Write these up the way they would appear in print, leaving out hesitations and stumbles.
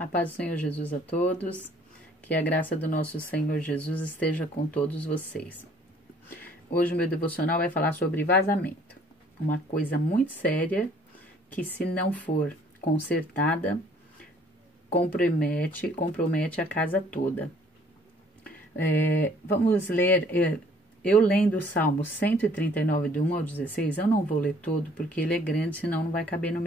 A paz do Senhor Jesus a todos, que a graça do nosso Senhor Jesus esteja com todos vocês. Hoje o meu devocional vai falar sobre vazamento, uma coisa muito séria que, se não for consertada, compromete a casa toda. Vamos ler, eu lendo o Salmo 139, do 1 ao 16, eu não vou ler todo, porque ele é grande, senão não vai caber na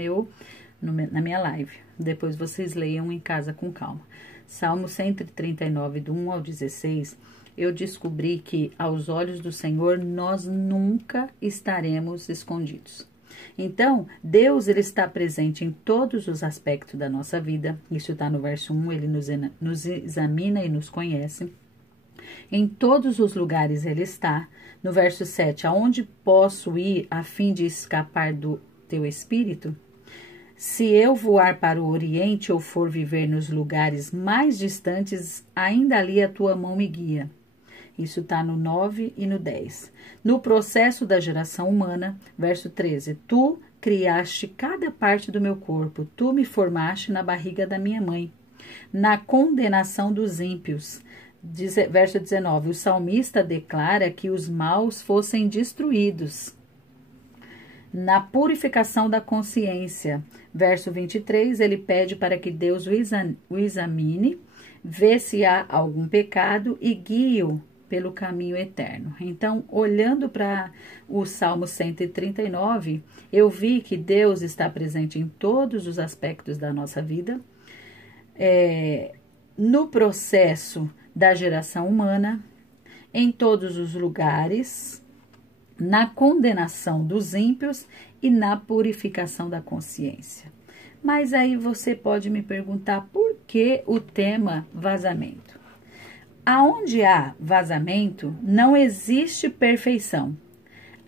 minha live. Depois vocês leiam em casa com calma. Salmo 139, do 1 ao 16, eu descobri que aos olhos do Senhor nós nunca estaremos escondidos. Então, Deus, ele está presente em todos os aspectos da nossa vida. Isso está no verso 1, ele nos examina e nos conhece. Em todos os lugares ele está. No verso 7, aonde posso ir a fim de escapar do teu espírito? Se eu voar para o oriente ou for viver nos lugares mais distantes, ainda ali a tua mão me guia. Isso está no 9 e no 10. No processo da geração humana, verso 13, tu criaste cada parte do meu corpo, tu me formaste na barriga da minha mãe. Na condenação dos ímpios, verso 19, o salmista declara que os maus fossem destruídos. Na purificação da consciência, verso 23, ele pede para que Deus o examine, vê se há algum pecado e guie-o pelo caminho eterno. Então, olhando para o Salmo 139, eu vi que Deus está presente em todos os aspectos da nossa vida, no processo da geração humana, em todos os lugares, na condenação dos ímpios e na purificação da consciência. Mas aí você pode me perguntar por que o tema vazamento? Aonde há vazamento, não existe perfeição.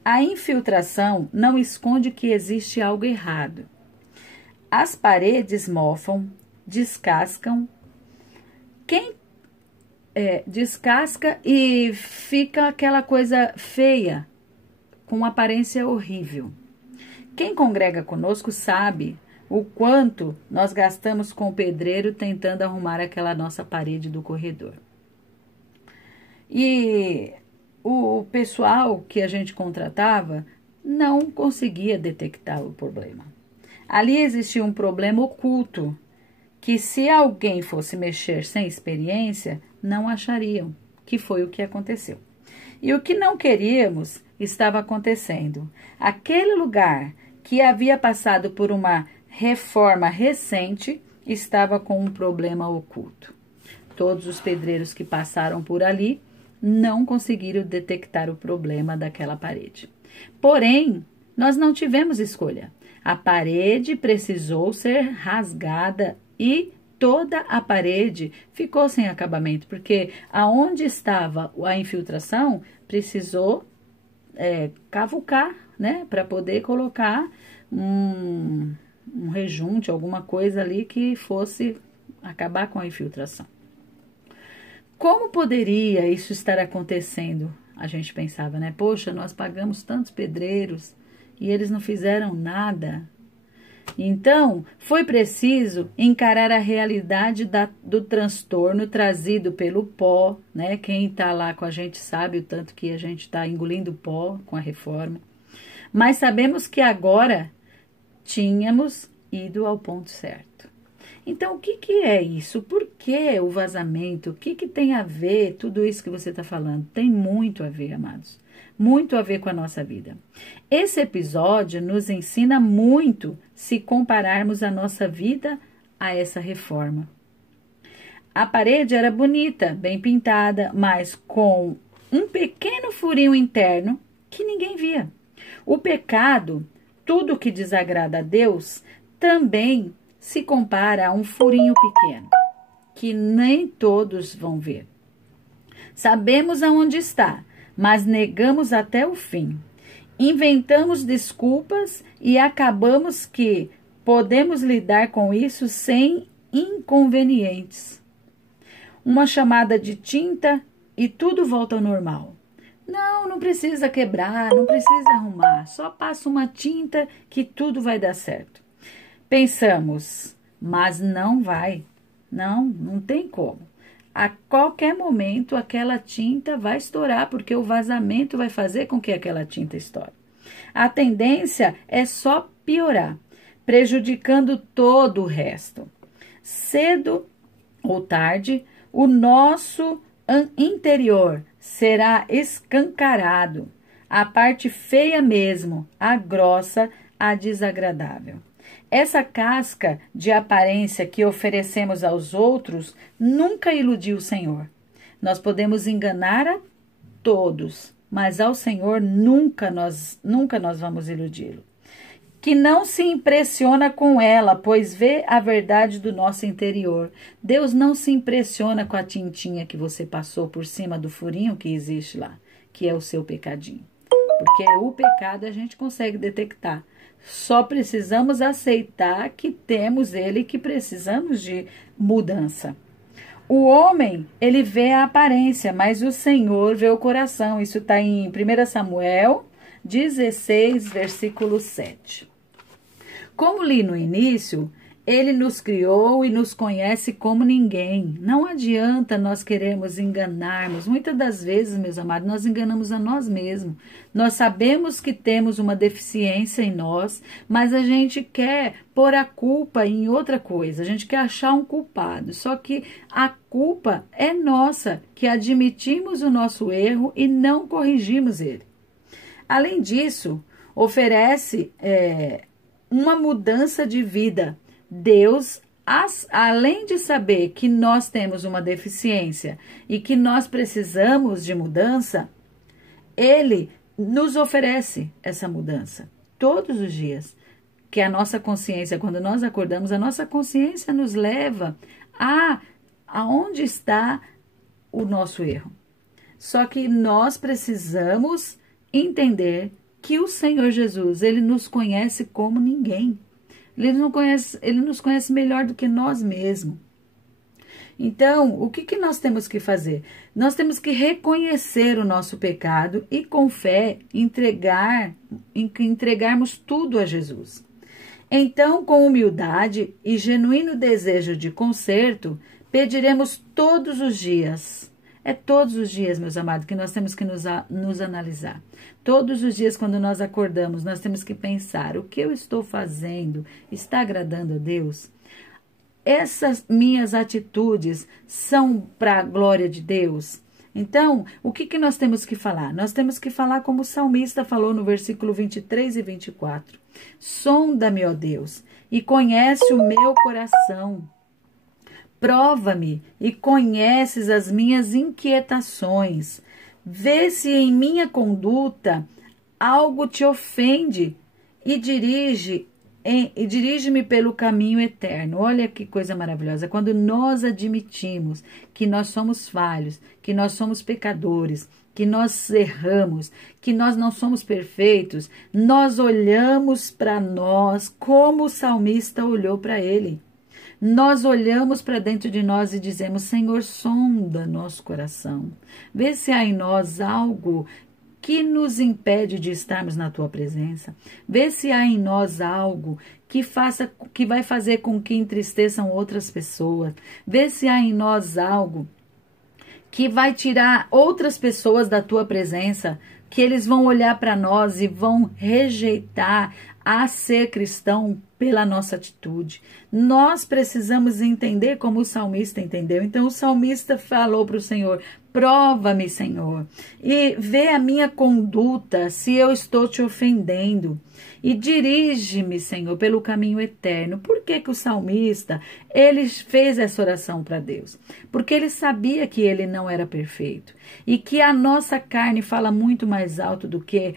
A infiltração não esconde que existe algo errado. As paredes mofam, descascam. Quem descasca e fica aquela coisa feia, com aparência horrível. Quem congrega conosco sabe o quanto nós gastamos com o pedreiro tentando arrumar aquela nossa parede do corredor. E o pessoal que a gente contratava não conseguia detectar o problema. Ali existia um problema oculto, que se alguém fosse mexer sem experiência, não achariam, que foi o que aconteceu. E o que não queríamos estava acontecendo. Aquele lugar que havia passado por uma reforma recente estava com um problema oculto. Todos os pedreiros que passaram por ali não conseguiram detectar o problema daquela parede. Porém, nós não tivemos escolha. A parede precisou ser rasgada e toda a parede ficou sem acabamento, porque aonde estava a infiltração precisou cavucar, né, para poder colocar um rejunte, alguma coisa ali que fosse acabar com a infiltração. Como poderia isso estar acontecendo? A gente pensava, né? Poxa, nós pagamos tantos pedreiros e eles não fizeram nada. Então, foi preciso encarar a realidade do transtorno trazido pelo pó, né? Quem está lá com a gente sabe o tanto que a gente está engolindo pó com a reforma. Mas sabemos que agora tínhamos ido ao ponto certo. Então, o que é isso? Por que o vazamento? O que tem a ver tudo isso que você está falando? Tem muito a ver, amados. Muito a ver com a nossa vida. Esse episódio nos ensina muito se compararmos a nossa vida a essa reforma. A parede era bonita, bem pintada, mas com um pequeno furinho interno que ninguém via. O pecado, tudo que desagrada a Deus, também se compara a um furinho pequeno, que nem todos vão ver. Sabemos aonde está, mas negamos até o fim. Inventamos desculpas e acabamos que podemos lidar com isso sem inconvenientes. Uma chamada de tinta e tudo volta ao normal. Não precisa quebrar, não precisa arrumar, só passa uma tinta que tudo vai dar certo. Pensamos, mas não vai. Não tem como. A qualquer momento aquela tinta vai estourar, porque o vazamento vai fazer com que aquela tinta estoure. A tendência é só piorar, prejudicando todo o resto. Cedo ou tarde, o nosso interior será escancarado. A parte feia mesmo, a grossa, a desagradável. Essa casca de aparência que oferecemos aos outros nunca iludiu o Senhor. Nós podemos enganar a todos, mas ao Senhor nunca nós vamos iludi-lo. Que não se impressiona com ela, pois vê a verdade do nosso interior. Deus não se impressiona com a tintinha que você passou por cima do furinho que existe lá, que é o seu pecadinho. Porque o pecado a gente consegue detectar. Só precisamos aceitar que temos ele e que precisamos de mudança. O homem, ele vê a aparência, mas o Senhor vê o coração. Isso está em 1 Samuel 16, versículo 7. Como li no início, ele nos criou e nos conhece como ninguém. Não adianta nós queremos enganarmos. Muitas das vezes, meus amados, nós enganamos a nós mesmos. Nós sabemos que temos uma deficiência em nós, mas a gente quer pôr a culpa em outra coisa. A gente quer achar um culpado. Só que a culpa é nossa, que admitimos o nosso erro e não corrigimos ele. Além disso, oferece uma mudança de vida. Deus, além de saber que nós temos uma deficiência e que nós precisamos de mudança, Ele nos oferece essa mudança todos os dias. Que a nossa consciência, quando nós acordamos, a nossa consciência nos leva aonde está o nosso erro. Só que nós precisamos entender que o Senhor Jesus, Ele nos conhece como ninguém. Ele nos conhece melhor do que nós mesmos. Então, o que nós temos que fazer? Nós temos que reconhecer o nosso pecado e, com fé, entregarmos tudo a Jesus. Então, com humildade e genuíno desejo de conserto, pediremos todos os dias. É todos os dias, meus amados, que nós temos que nos analisar. Todos os dias, quando nós acordamos, nós temos que pensar: o que eu estou fazendo está agradando a Deus? Essas minhas atitudes são para a glória de Deus? Então, o que nós temos que falar? Nós temos que falar como o salmista falou no versículo 23 e 24. Sonda-me, ó Deus, e conhece o meu coração. Prova-me e conheces as minhas inquietações. Vê se em minha conduta algo te ofende e dirige-me pelo caminho eterno. Olha que coisa maravilhosa. Quando nós admitimos que nós somos falhos, que nós somos pecadores, que nós erramos, que nós não somos perfeitos, nós olhamos para nós como o salmista olhou para ele. Nós olhamos para dentro de nós e dizemos: Senhor, sonda nosso coração. Vê se há em nós algo que nos impede de estarmos na tua presença. Vê se há em nós algo que vai fazer com que entristeçam outras pessoas. Vê se há em nós algo que vai tirar outras pessoas da tua presença, que eles vão olhar para nós e vão rejeitar a ser cristão pela nossa atitude. Nós precisamos entender como o salmista entendeu. Então o salmista falou para o Senhor: prova-me, Senhor, e vê a minha conduta, se eu estou te ofendendo, e dirige-me, Senhor, pelo caminho eterno. Por que o salmista, ele fez essa oração para Deus? Porque ele sabia que ele não era perfeito e que a nossa carne fala muito mais alto do que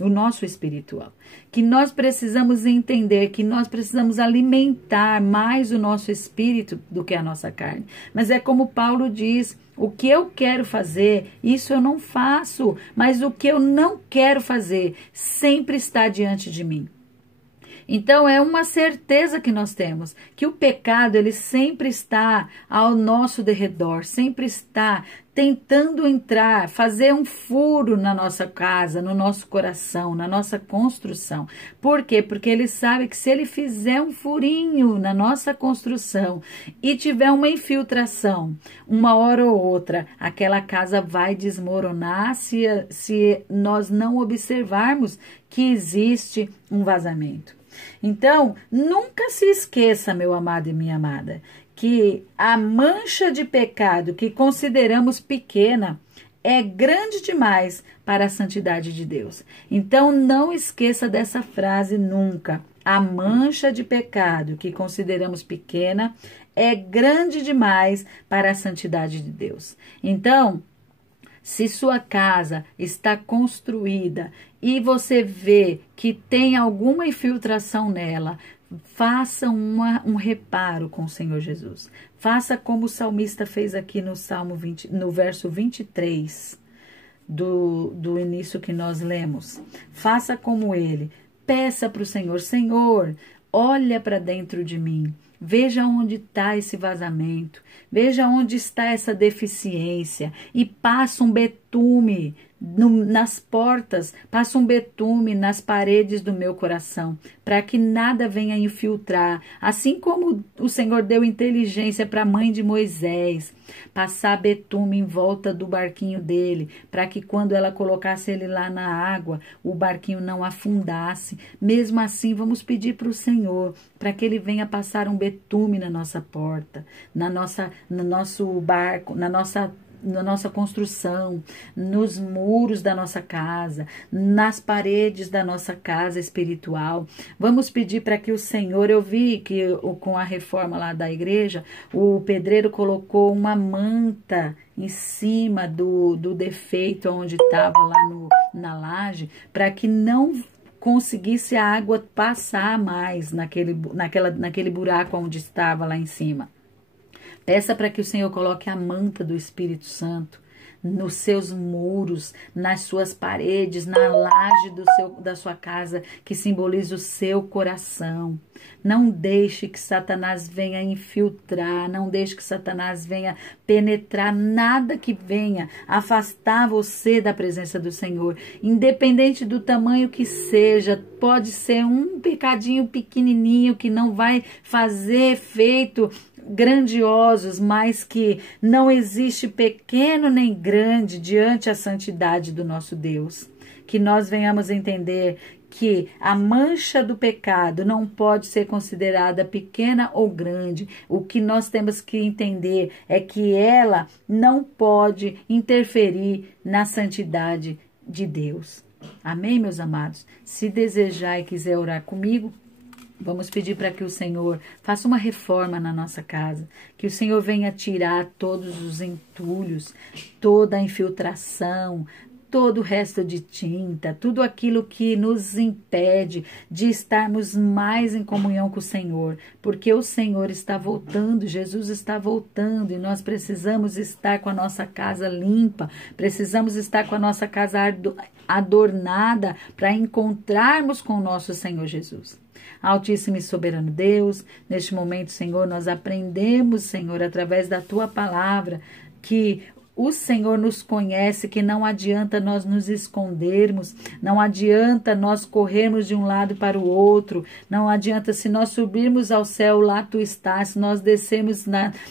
o nosso espiritual, que nós precisamos entender, que nós precisamos alimentar mais o nosso espírito do que a nossa carne. Mas é como Paulo diz: o que eu quero fazer, isso eu não faço, mas o que eu não quero fazer sempre está diante de mim. Então é uma certeza que nós temos, que o pecado ele sempre está ao nosso derredor, sempre está tentando entrar, fazer um furo na nossa casa, no nosso coração, na nossa construção. Por quê? Porque ele sabe que se ele fizer um furinho na nossa construção e tiver uma infiltração, uma hora ou outra, aquela casa vai desmoronar se nós não observarmos que existe um vazamento. Então, nunca se esqueça, meu amado e minha amada, que a mancha de pecado que consideramos pequena é grande demais para a santidade de Deus. Então, não esqueça dessa frase nunca. A mancha de pecado que consideramos pequena é grande demais para a santidade de Deus. Então, se sua casa está construída e você vê que tem alguma infiltração nela, faça um reparo com o Senhor Jesus. Faça como o salmista fez aqui no Salmo 20, no verso 23 do início que nós lemos. Faça como ele. Peça para o Senhor, Senhor, olha para dentro de mim. Veja onde está esse vazamento. Veja onde está essa deficiência. E passa um betume nas portas, passa um betume nas paredes do meu coração, para que nada venha infiltrar. Assim como o Senhor deu inteligência para a mãe de Moisés, passar betume em volta do barquinho dele, para que quando ela colocasse ele lá na água, o barquinho não afundasse. Mesmo assim, vamos pedir para o Senhor, para que ele venha passar um betume na nossa porta, no nosso barco, na nossa construção, nos muros da nossa casa, nas paredes da nossa casa espiritual. Vamos pedir para que o Senhor, eu vi que com a reforma lá da igreja, o pedreiro colocou uma manta em cima do defeito onde estava lá na laje, para que não conseguisse a água passar mais naquele buraco onde estava lá em cima. Peça para que o Senhor coloque a manta do Espírito Santo nos seus muros, nas suas paredes, na laje da sua casa, que simboliza o seu coração. Não deixe que Satanás venha infiltrar, não deixe que Satanás venha penetrar, nada que venha afastar você da presença do Senhor. Independente do tamanho que seja, pode ser um pecadinho pequenininho que não vai fazer efeito grandiosos, mas que não existe pequeno nem grande diante a santidade do nosso Deus. Que nós venhamos entender que a mancha do pecado não pode ser considerada pequena ou grande. O que nós temos que entender é que ela não pode interferir na santidade de Deus. Amém, meus amados? Se desejar e quiser orar comigo, vamos pedir para que o Senhor faça uma reforma na nossa casa, que o Senhor venha tirar todos os entulhos, toda a infiltração, todo o resto de tinta, tudo aquilo que nos impede de estarmos mais em comunhão com o Senhor, porque o Senhor está voltando, Jesus está voltando e nós precisamos estar com a nossa casa limpa, precisamos estar com a nossa casa adornada para encontrarmos com o nosso Senhor Jesus. Altíssimo e soberano Deus, neste momento, Senhor, nós aprendemos, Senhor, através da Tua palavra, que o Senhor nos conhece, que não adianta nós nos escondermos, não adianta nós corrermos de um lado para o outro, não adianta se nós subirmos ao céu, lá Tu estás, se nós descermos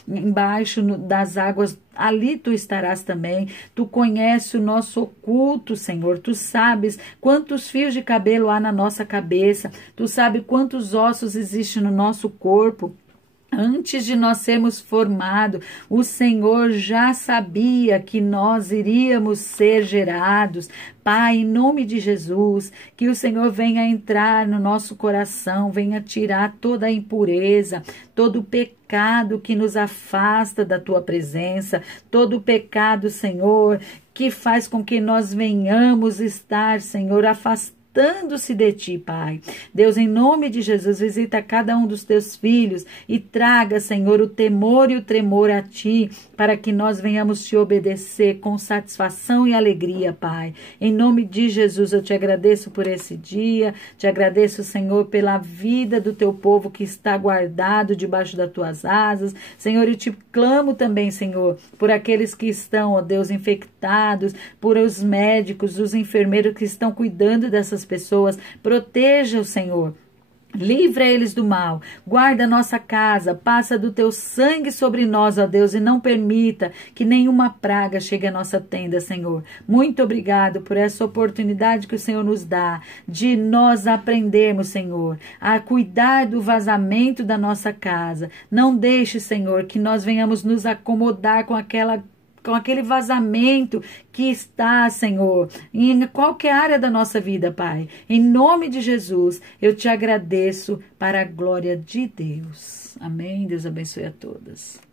embaixo das águas, ali Tu estarás também. Tu conheces o nosso oculto, Senhor. Tu sabes quantos fios de cabelo há na nossa cabeça. Tu sabes quantos ossos existem no nosso corpo. Antes de nós sermos formados, o Senhor já sabia que nós iríamos ser gerados. Pai, em nome de Jesus, que o Senhor venha entrar no nosso coração, venha tirar toda a impureza, todo o pecado que nos afasta da Tua presença, todo o pecado, Senhor, que faz com que nós venhamos estar, Senhor, afastados afastando-se de ti, Pai. Deus, em nome de Jesus, visita cada um dos teus filhos e traga, Senhor, o temor e o tremor a ti, para que nós venhamos te obedecer com satisfação e alegria, Pai. Em nome de Jesus, eu te agradeço por esse dia, te agradeço, Senhor, pela vida do teu povo que está guardado debaixo das tuas asas. Senhor, eu te clamo também, Senhor, por aqueles que estão, ó Deus, infectados, por os médicos, os enfermeiros que estão cuidando dessas pessoas. Proteja o Senhor. Livra eles do mal, guarda a nossa casa, passa do teu sangue sobre nós, ó Deus, e não permita que nenhuma praga chegue à nossa tenda, Senhor. Muito obrigado por essa oportunidade que o Senhor nos dá, de nós aprendermos, Senhor, a cuidar do vazamento da nossa casa. Não deixe, Senhor, que nós venhamos nos acomodar com aquele vazamento que está, Senhor, em qualquer área da nossa vida, Pai. Em nome de Jesus, eu te agradeço para a glória de Deus. Amém. Deus abençoe a todas.